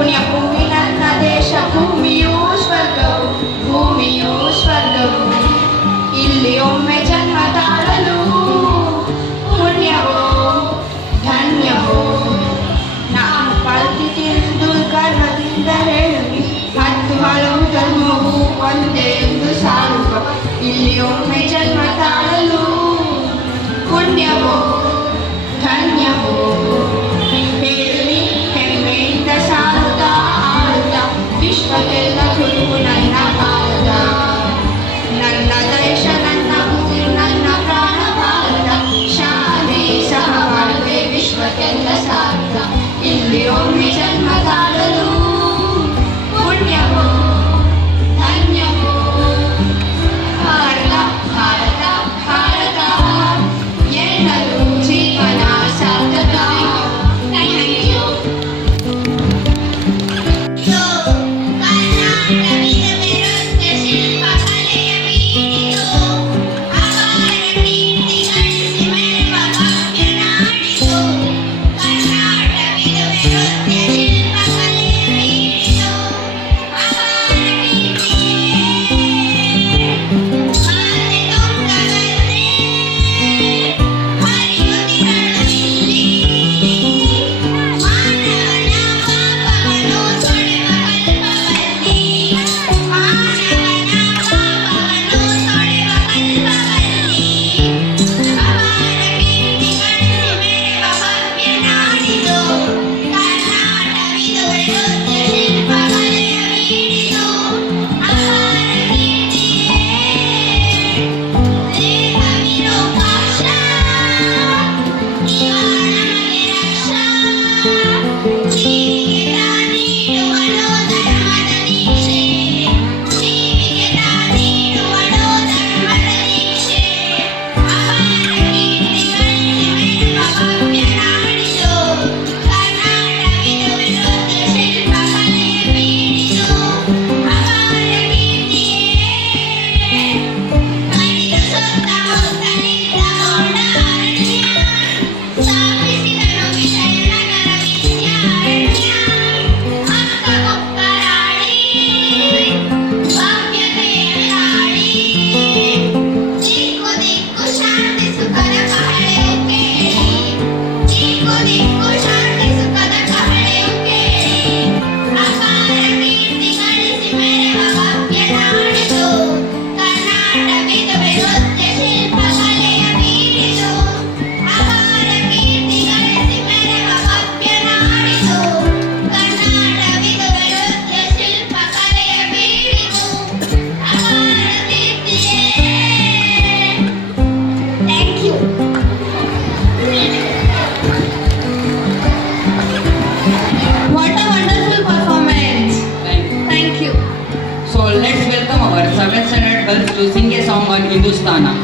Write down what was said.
ಪುಣ್ಯ ಭೂಮಿ ನನ್ನ ದೇಶ, ಭೂಮಿಯೂ ಸ್ವರ್ಗವು, ಭೂಮಿಯೂ ಸ್ವರ್ಗವು. ಇಲ್ಲಿ ಒಮ್ಮೆ ಜನ್ಮ ತಾಳಲು ಪುಣ್ಯವೋ ಧನ್ಯವೋ. ನಾನು ಕಲ್ತಿದ್ದೆಂದು ಗರ್ವದಿಂದ ಹೇಳಿ, ಹತ್ತು ಹಲವು ಧರ್ಮವು ಒಂದೇ ಎಂದು ಸಾರುವ. ಇಲ್ಲಿ ಒಮ್ಮೆ ಜನ್ಮ ತಾಳಲು ಪುಣ್ಯವೋ ಧನ್ಯವೋ. ಹೇಳಿ ಹೆಮ್ಮೆಯಿಂದ ಸಾರುತ್ತಾ ಆಡುತ್ತಾ, ವಿಶ್ವಕ್ಕೆಲ್ಲ ಗುರುವು ನನ್ನ ಭಾರತ. ನನ್ನ ದೇಶ, ನನ್ನ ಭೂಮಿ, ನನ್ನ ಪ್ರಾಣ ಭಾರತ. ಶಾಲೆ ಸಹಬಾಳ್ವೆ ವಿಶ್ವಕ್ಕೆಲ್ಲ ಸಾರುತ್ತ. ಇಲ್ಲಿ ಒಮ್ಮೆ ಜನ್ಮ ತಾಳಲು ಪುಣ್ಯವೋ ಧನ್ಯವೋ. ಭಾರತ ಭಾರತ ಭಾರತ ಎನ್ನಲು ಜೀವನ ಸಾರ್ಥಕ. Let's welcome our 7th standard girls to sing a song on Hindustana.